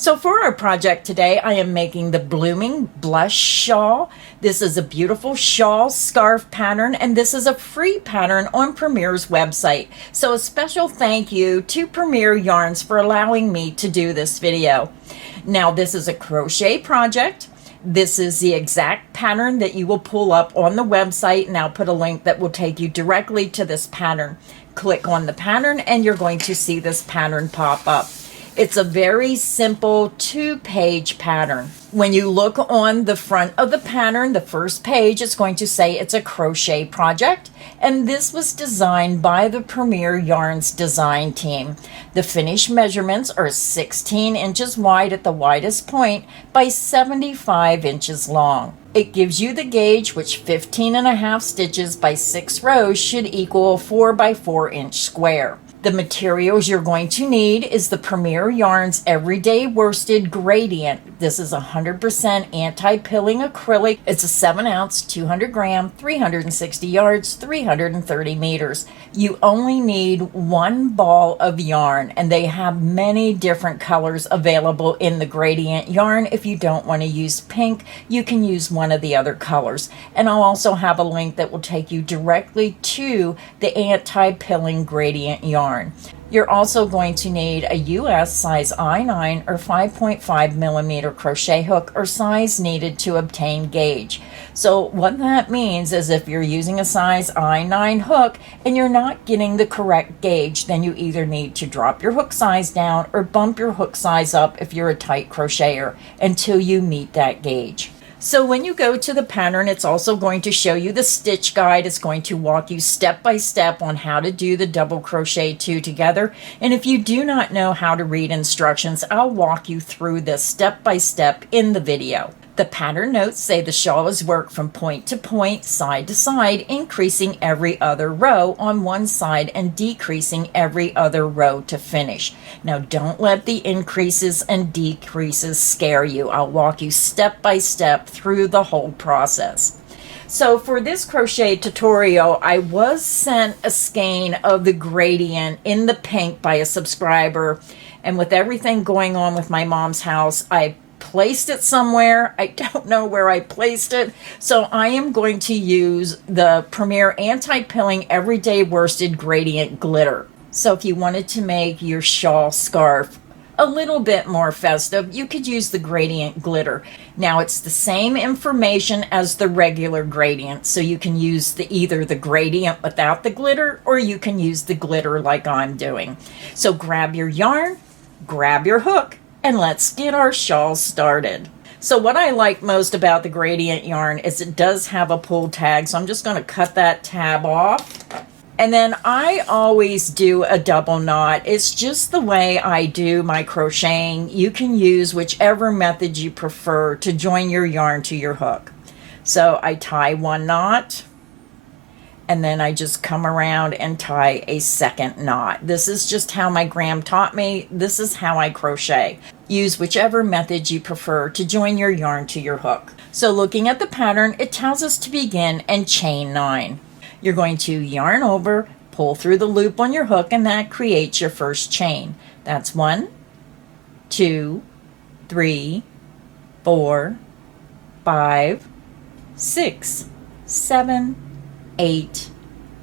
So for our project today, I am making the Blooming Blush Shawl. This is a beautiful shawl scarf pattern, and this is a free pattern on Premier's website. So a special thank you to Premier Yarns for allowing me to do this video. Now this is a crochet project. This is the exact pattern that you will pull up on the website, and I'll put a link that will take you directly to this pattern. Click on the pattern and you're going to see this pattern pop up. It's a very simple 2-page pattern. When you look on the front of the pattern, the first page is going to say it's a crochet project, and this was designed by the Premier Yarns design team. The finished measurements are 16 inches wide at the widest point by 75 inches long. It gives you the gauge, which 15.5 stitches by 6 rows should equal a 4 by 4 inch square. The materials you're going to need is the Premier Yarns Everyday Worsted Gradient. This is 100% anti-pilling acrylic. It's a 7-ounce, 200 gram, 360 yards, 330 meters. You only need one ball of yarn, and they have many different colors available in the gradient yarn. If you don't want to use pink, you can use one of the other colors. And I'll also have a link that will take you directly to the anti-pilling gradient yarn. You're also going to need a US size I9 or 5.5 millimeter crochet hook or size needed to obtain gauge. So what that means is if you're using a size I9 hook and you're not getting the correct gauge, then you either need to drop your hook size down or bump your hook size up if you're a tight crocheter until you meet that gauge. So when you go to the pattern, it's also going to show you the stitch guide. It's going to walk you step by step on how to do the double crochet 2 together. And if you do not know how to read instructions, I'll walk you through this step by step in the video. The pattern notes say the shawl is worked from point to point, side to side, increasing every other row on one side and decreasing every other row to finish. Now don't let the increases and decreases scare you. I'll walk you step by step through the whole process. So for this crochet tutorial, I was sent a skein of the gradient in the pink by a subscriber, and with everything going on with my mom's house, I placed it somewhere. I don't know where I placed it. So I am going to use the Premier Anti-Pilling Everyday Worsted Gradient Glitter. So if you wanted to make your shawl scarf a little bit more festive, you could use the gradient glitter. Now it's the same information as the regular gradient, so you can use either the gradient without the glitter, or you can use the glitter like I'm doing. So grab your yarn, grab your hook, and let's get our shawl started. So what I like most about the gradient yarn is it does have a pull tag, so I'm just going to cut that tab off. And then I always do a double knot. It's just the way I do my crocheting. You can use whichever method you prefer to join your yarn to your hook. So I tie one knot, and then I just come around and tie a second knot. This is just how my gram taught me. This is how I crochet. Use whichever method you prefer to join your yarn to your hook. So looking at the pattern, it tells us to begin and chain 9. You're going to yarn over, pull through the loop on your hook, and that creates your first chain. That's 1, 2, 3, 4, 5, 6, 7, 8,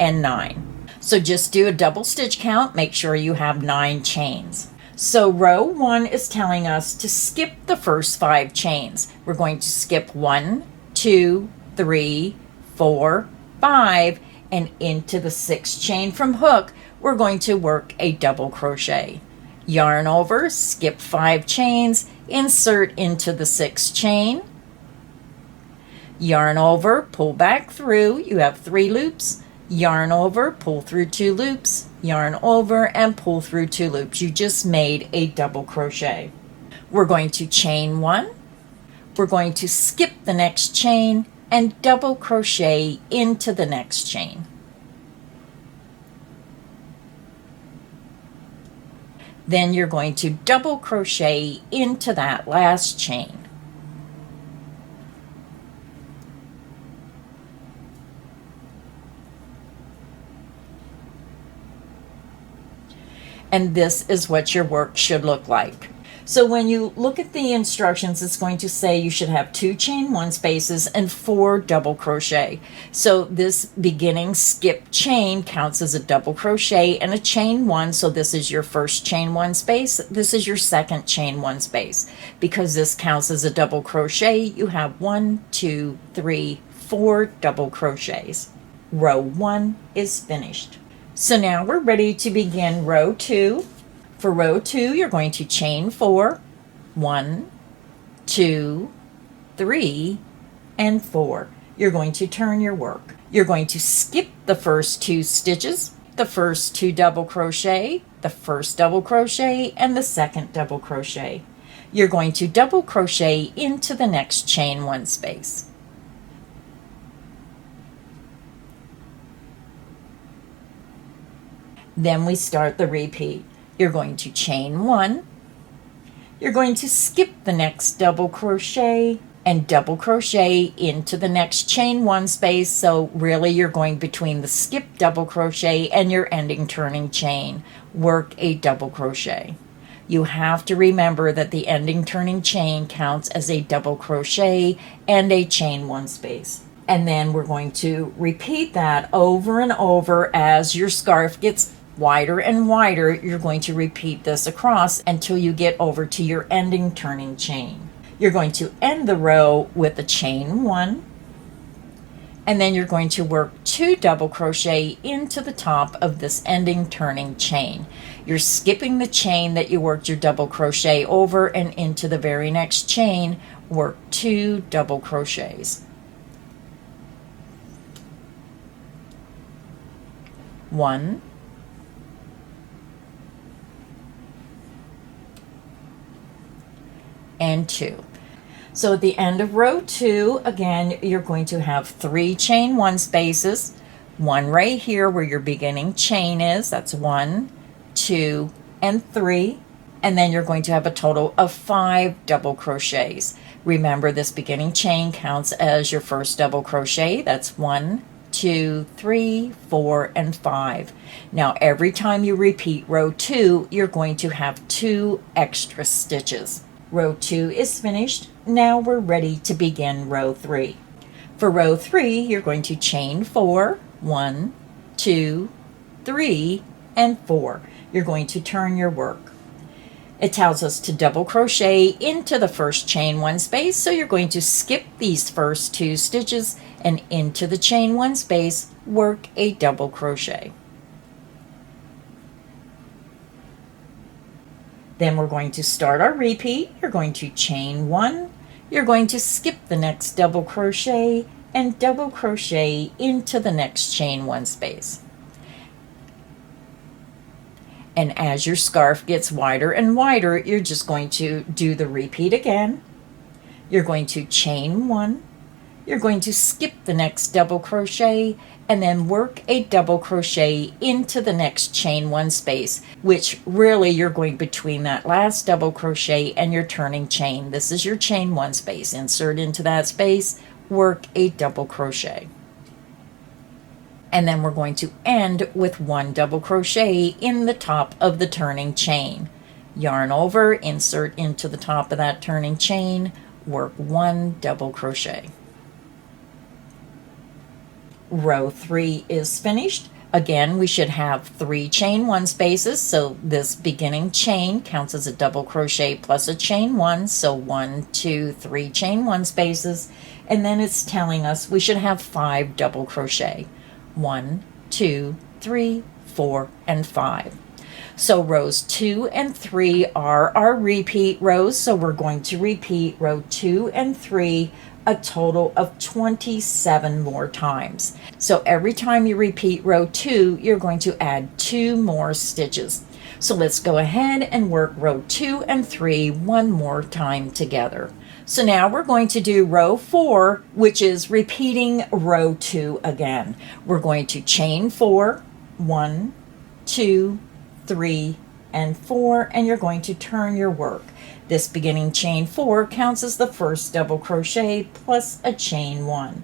and 9. So just do a double stitch count. Make sure you have 9 chains. So row 1 is telling us to skip the first 5 chains. We're going to skip 1, 2, 3, 4, 5, and into the 6th chain from hook, we're going to work a double crochet. Yarn over, skip 5 chains, insert into the 6th chain. Yarn over, pull back through, you have 3 loops, yarn over, pull through 2 loops, yarn over, and pull through 2 loops. You just made a double crochet. We're going to chain 1, we're going to skip the next chain, and double crochet into the next chain. Then you're going to double crochet into that last chain. And this is what your work should look like. So when you look at the instructions, it's going to say you should have 2 chain 1 spaces and 4 double crochet. So this beginning skip chain counts as a double crochet and a chain 1. So this is your first chain 1 space. This is your second chain 1 space. Because this counts as a double crochet, you have 1, 2, 3, 4 double crochets. Row 1 is finished. So now we're ready to begin row 2. For row 2, you're going to chain 4, 1, 2, 3, and 4. You're going to turn your work. You're going to skip the first 2 stitches, the first 2 double crochet, the first double crochet, and the second double crochet. You're going to double crochet into the next chain 1 space. Then we start the repeat. You're going to chain 1, you're going to skip the next double crochet and double crochet into the next chain 1 space. So really you're going between the skip double crochet and your ending turning chain. Work a double crochet. You have to remember that the ending turning chain counts as a double crochet and a chain 1 space. And then we're going to repeat that over and over as your scarf gets wider and wider. You're going to repeat this across until you get over to your ending turning chain. You're going to end the row with a chain 1, and then you're going to work 2 double crochet into the top of this ending turning chain. You're skipping the chain that you worked your double crochet over, and into the very next chain work 2 double crochets. 1, and 2. So at the end of row 2, again, you're going to have 3 chain 1 spaces, 1 right here where your beginning chain is. That's 1, 2, and 3. And then you're going to have a total of 5 double crochets. Remember, this beginning chain counts as your first double crochet. That's 1, 2, 3, 4, and 5. Now every time you repeat row 2, you're going to have 2 extra stitches. Row 2 is finished. Now we're ready to begin row 3. For row 3, you're going to chain 4, 1, 2, 3, and 4. You're going to turn your work. It tells us to double crochet into the first chain 1 space, so you're going to skip these first 2 stitches and into the chain 1 space, work a double crochet. Then we're going to start our repeat. You're going to chain 1, you're going to skip the next double crochet and double crochet into the next chain 1 space. And as your scarf gets wider and wider, you're just going to do the repeat again. You're going to chain 1, you're going to skip the next double crochet and then work a double crochet into the next chain 1 space, which really you're going between that last double crochet and your turning chain. This is your chain 1 space. Insert into that space, work a double crochet. And then we're going to end with 1 double crochet in the top of the turning chain. Yarn over, insert into the top of that turning chain, work 1 double crochet. Row 3 is finished. Again, we should have 3 chain 1 spaces, so this beginning chain counts as a double crochet plus a chain 1, so 1, 2, 3 chain 1 spaces, and then it's telling us we should have 5 double crochet. 1, 2, 3, 4, and 5. So rows 2 and 3 are our repeat rows, so we're going to repeat row 2 and 3 a total of 27 more times. So every time you repeat row 2, you're going to add 2 more stitches. So let's go ahead and work row 2 and 3 one more time together. So now we're going to do row 4, which is repeating row 2 again. We're going to chain 4, 1, 2, 3, and 4, and you're going to turn your work. This beginning chain 4 counts as the first double crochet plus a chain 1.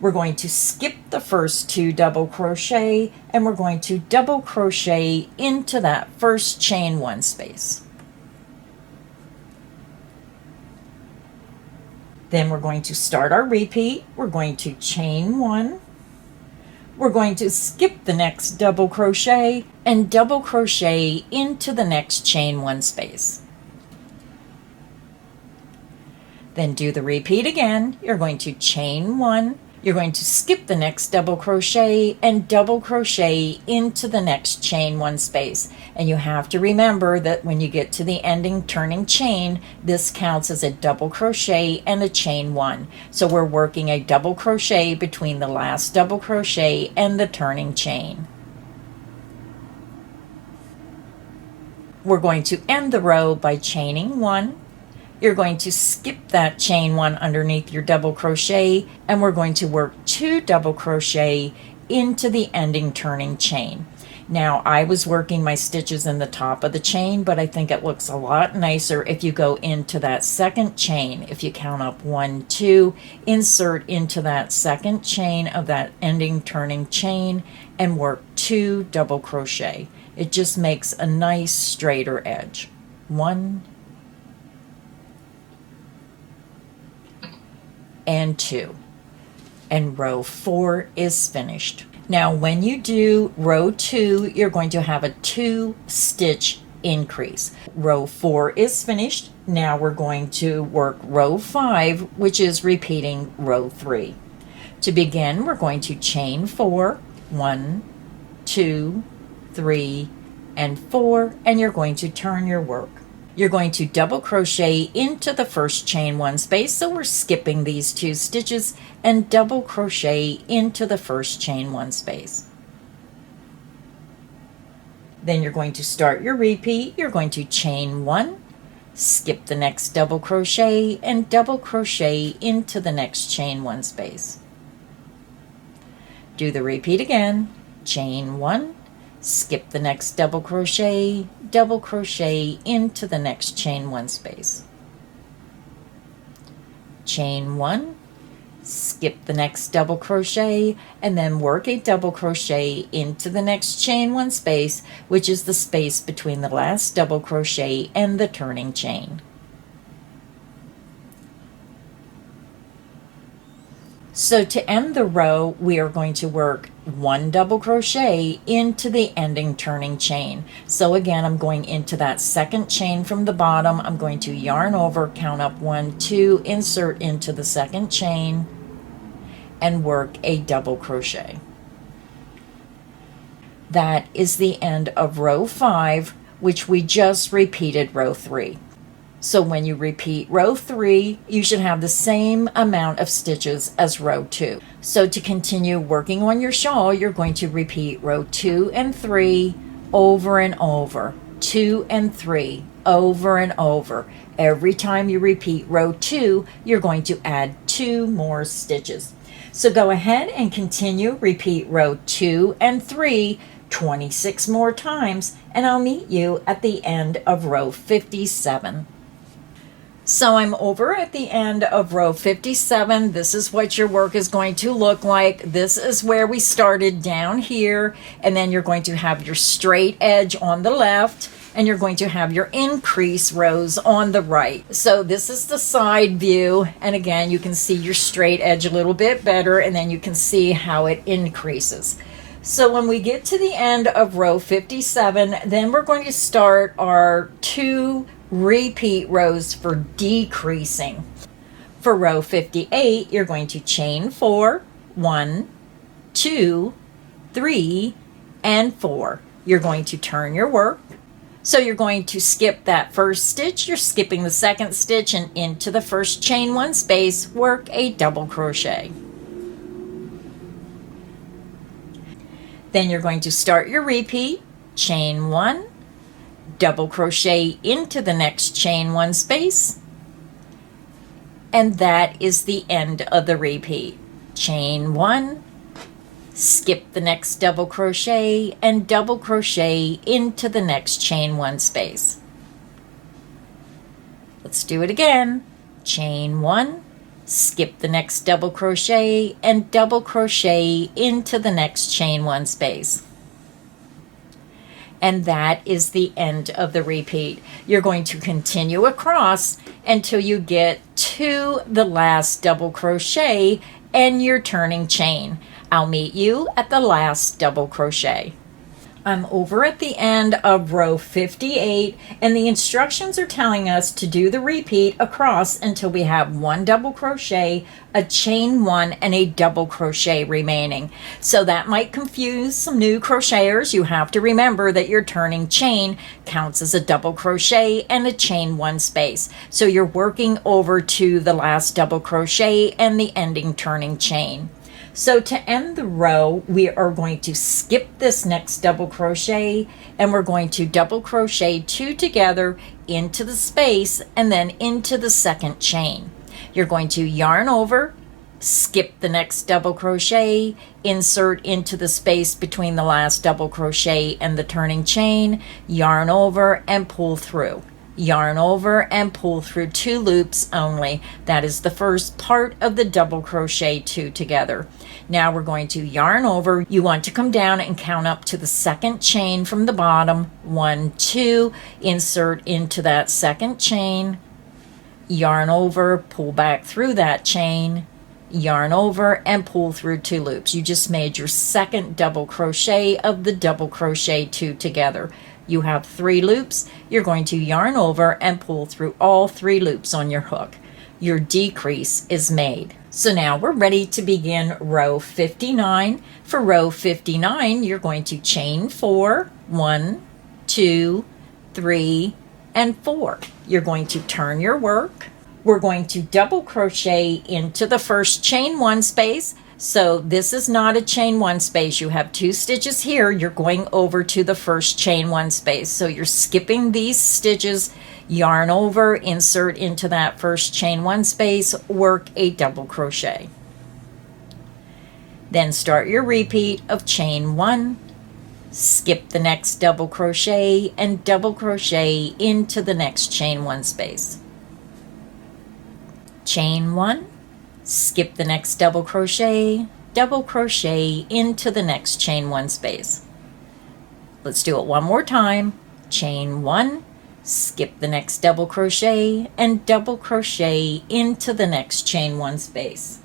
We're going to skip the first 2 double crochet and we're going to double crochet into that first chain 1 space. Then we're going to start our repeat. We're going to chain 1. We're going to skip the next double crochet and double crochet into the next chain 1 space. Then do the repeat again. You're going to chain 1. You're going to skip the next double crochet and double crochet into the next chain 1 space. And you have to remember that when you get to the ending turning chain, this counts as a double crochet and a chain 1. So we're working a double crochet between the last double crochet and the turning chain. We're going to end the row by chaining 1. You're going to skip that chain 1 underneath your double crochet, and we're going to work 2 double crochet into the ending turning chain. Now, I was working my stitches in the top of the chain, but I think it looks a lot nicer if you go into that second chain. If you count up 1, 2, insert into that second chain of that ending turning chain and work 2 double crochet. It just makes a nice straighter edge. 1 and 2, and row 4 is finished. Now when you do row 2, you're going to have a 2 stitch increase. Row 4 is finished. Now we're going to work row 5, which is repeating row 3. To begin, we're going to chain 4, 1, 2, 3, and 4, and you're going to turn your work. You're going to double crochet into the first chain 1 space, so we're skipping these 2 stitches, and double crochet into the first chain 1 space. Then you're going to start your repeat. You're going to chain 1, skip the next double crochet, and double crochet into the next chain 1 space. Do the repeat again. Chain 1, skip the next double crochet into the next chain 1 space. Chain 1, skip the next double crochet, and then work a double crochet into the next chain 1 space, which is the space between the last double crochet and the turning chain. So to end the row, we are going to work 1 double crochet into the ending turning chain. So again, I'm going into that second chain from the bottom. I'm going to yarn over, count up 1, 2, insert into the second chain, and work a double crochet. That is the end of row 5, which we just repeated row 3. So when you repeat row 3, you should have the same amount of stitches as row 2. So to continue working on your shawl, you're going to repeat row 2 and 3 over and over, 2 and 3 over and over. Every time you repeat row 2, you're going to add 2 more stitches. So go ahead and continue, repeat row 2 and 3 26 more times, and I'll meet you at the end of row 57. So I'm over at the end of row 57. This is what your work is going to look like. This is where we started down here, and then you're going to have your straight edge on the left, and you're going to have your increase rows on the right. So this is the side view, and again, you can see your straight edge a little bit better, and then you can see how it increases. So when we get to the end of row 57, then we're going to start our 2 repeat rows for decreasing. For row 58, you're going to chain 4, 1, 2, 3, and 4. You're going to turn your work. So you're going to skip that first stitch, you're skipping the second stitch, and into the first chain 1 space, work a double crochet. Then you're going to start your repeat, chain 1, double crochet into the next chain 1 space, and that is the end of the repeat. Chain 1, skip the next double crochet, and double crochet into the next chain 1 space. Let's do it again. Chain 1, skip the next double crochet, and double crochet into the next chain 1 space. And that is the end of the repeat. You're going to continue across until you get to the last double crochet and your turning chain. I'll meet you at the last double crochet. I'm over at the end of row 58, and the instructions are telling us to do the repeat across until we have one double crochet, a chain one, and a double crochet remaining. So that might confuse some new crocheters. You have to remember that your turning chain counts as a double crochet and a chain one space. So you're working over to the last double crochet and the ending turning chain. So to end the row, we are going to skip this next double crochet, and we're going to double crochet two together into the space and then into the second chain. You're going to yarn over, skip the next double crochet, insert into the space between the last double crochet and the turning chain, yarn over and pull through. Yarn over and pull through 2 loops only. That is the first part of the double crochet two together. Now we're going to yarn over. You want to come down and count up to the second chain from the bottom. 1, 2, insert into that second chain, yarn over, pull back through that chain, yarn over and pull through 2 loops. You just made your second double crochet of the double crochet two together. You have 3 loops. You're going to yarn over and pull through all 3 loops on your hook. Your decrease is made. So now we're ready to begin row 59. For row 59, you're going to chain 4, 1, 2, 3, and 4. You're going to turn your work. We're going to double crochet into the first chain 1 space. So this is not a chain 1 space. You have 2 stitches here. You're going over to the first chain 1 space. So you're skipping these stitches, yarn over, insert into that first chain 1 space, work a double crochet. Then start your repeat of chain 1, skip the next double crochet, and double crochet into the next chain 1 space. Chain 1, skip the next double crochet into the next chain 1 space. Let's do it one more time. Chain 1, skip the next double crochet, and double crochet into the next chain 1 space.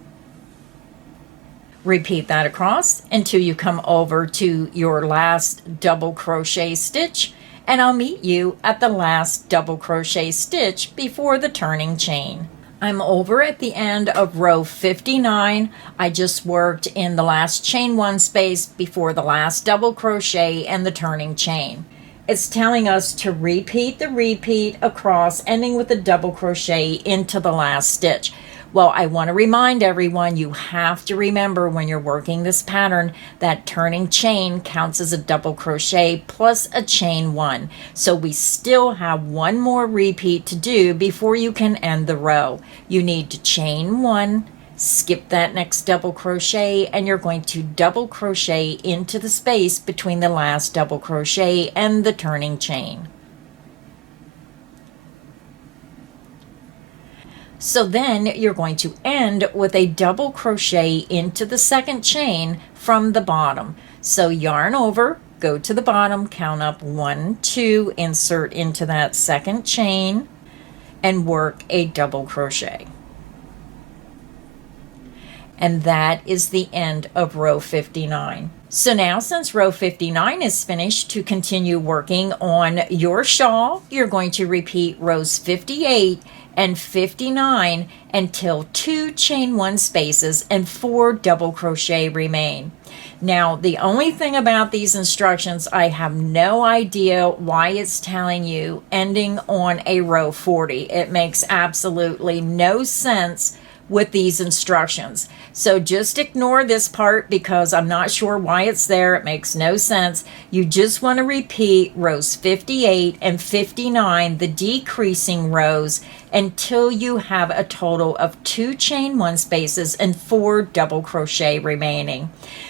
Repeat that across until you come over to your last double crochet stitch, and I'll meet you at the last double crochet stitch before the turning chain. I'm over at the end of row 59. I just worked in the last chain 1 space before the last double crochet and the turning chain. It's telling us to repeat the repeat across, ending with a double crochet into the last stitch. Well, I want to remind everyone, you have to remember when you're working this pattern that turning chain counts as a double crochet plus a chain 1. So we still have one more repeat to do before you can end the row. You need to chain 1, skip that next double crochet, and you're going to double crochet into the space between the last double crochet and the turning chain. So then you're going to end with a double crochet into the second chain from the bottom. So yarn over, go to the bottom, count up 1, 2, insert into that second chain, and work a double crochet. And that is the end of row 59. So now, since row 59 is finished, to continue working on your shawl, you're going to repeat rows 58 and 59 until 2 chain 1 spaces and 4 double crochet remain. Now, the only thing about these instructions, I have no idea why it's telling you ending on a row 40. It makes absolutely no sense with these instructions. So just ignore this part because I'm not sure why it's there. It makes no sense. You just want to repeat rows 58 and 59, the decreasing rows, until you have a total of 2 chain 1 spaces and 4 double crochet remaining.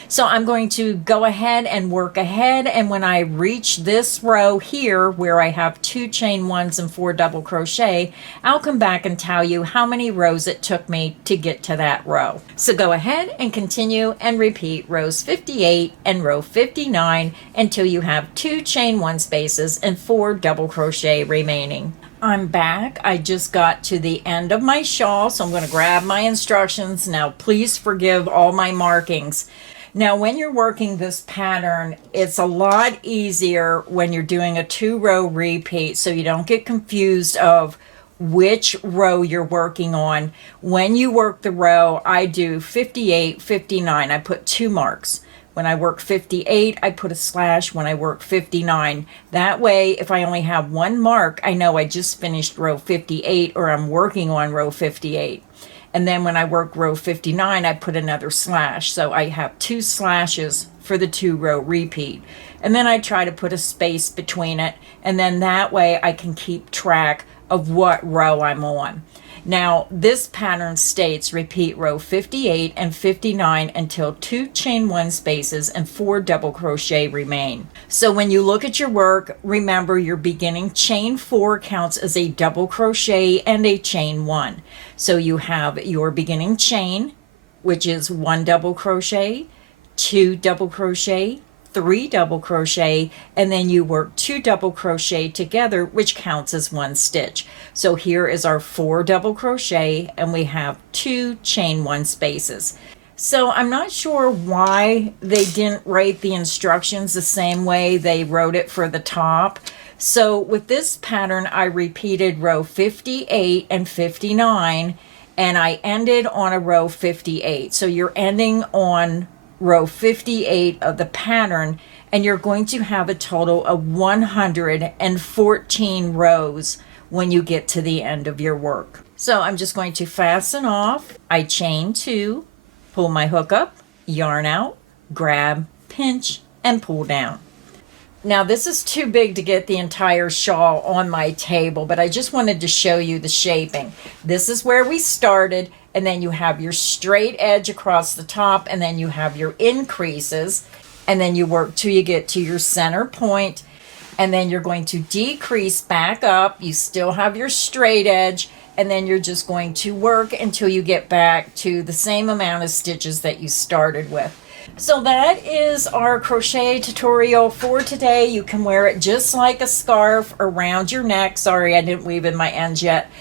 So I'm going to go ahead and work ahead, and when I reach this row here where I have 2 chain 1s and 4 double crochet, I'll come back and tell you how many rows it took me to get to that row. So go ahead and continue and repeat rows 58 and row 59 until you have 2 chain 1 spaces and 4 double crochet remaining. I'm back. I just got to the end of my shawl, so I'm going to grab my instructions. Now please forgive all my markings. Now when you're working this pattern, it's a lot easier when you're doing a 2-row repeat, so you don't get confused of which row you're working on. When you work the row, I do 58, 59. I put 2 marks. When I work 58, I put a slash when I work 59. That way, if I only have 1 mark, I know I just finished row 58 or I'm working on row 58. And then when I work row 59, I put another slash. So I have 2 slashes for the 2-row repeat. And then I try to put a space between it. And then that way I can keep track of what row I'm on. Now this pattern states repeat row 58 and 59 until 2 chain 1 spaces and 4 double crochet remain. So when you look at your work, remember your beginning chain 4 counts as a double crochet and a chain 1. So you have your beginning chain, which is 1 double crochet, 2 double crochet, 3 double crochet, and then you work 2 double crochet together, which counts as 1 stitch. So here is our 4 double crochet, and we have 2 chain 1 spaces. So I'm not sure why they didn't write the instructions the same way they wrote it for the top. So with this pattern, I repeated row 58 and 59, and I ended on a row 58. So you're ending on row 58 of the pattern, and you're going to have a total of 114 rows when you get to the end of your work. So I'm just going to fasten off. I chain 2, pull my hook up, yarn out, grab, pinch, and pull down. Now this is too big to get the entire shawl on my table, but I just wanted to show you the shaping. This is where we started, and then you have your straight edge across the top, and then you have your increases, and then you work till you get to your center point, and then you're going to decrease back up. You still have your straight edge, and then you're just going to work until you get back to the same amount of stitches that you started with. So that is our crochet tutorial for today. You can wear it just like a scarf around your neck. Sorry, I didn't weave in my ends yet.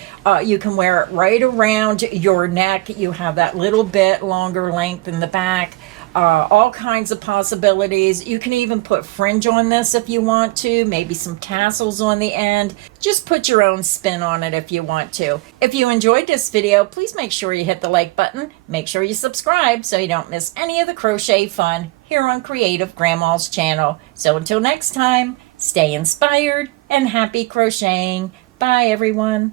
You can wear it right around your neck. You have that little bit longer length in the back. All kinds of possibilities. You can even put fringe on this if you want to, maybe some tassels on the end. Just put your own spin on it if you want to. If you enjoyed this video, please make sure you hit the like button. Make sure you subscribe so you don't miss any of the crochet fun here on Creative Grandma's channel. So until next time, stay inspired and happy crocheting. Bye everyone.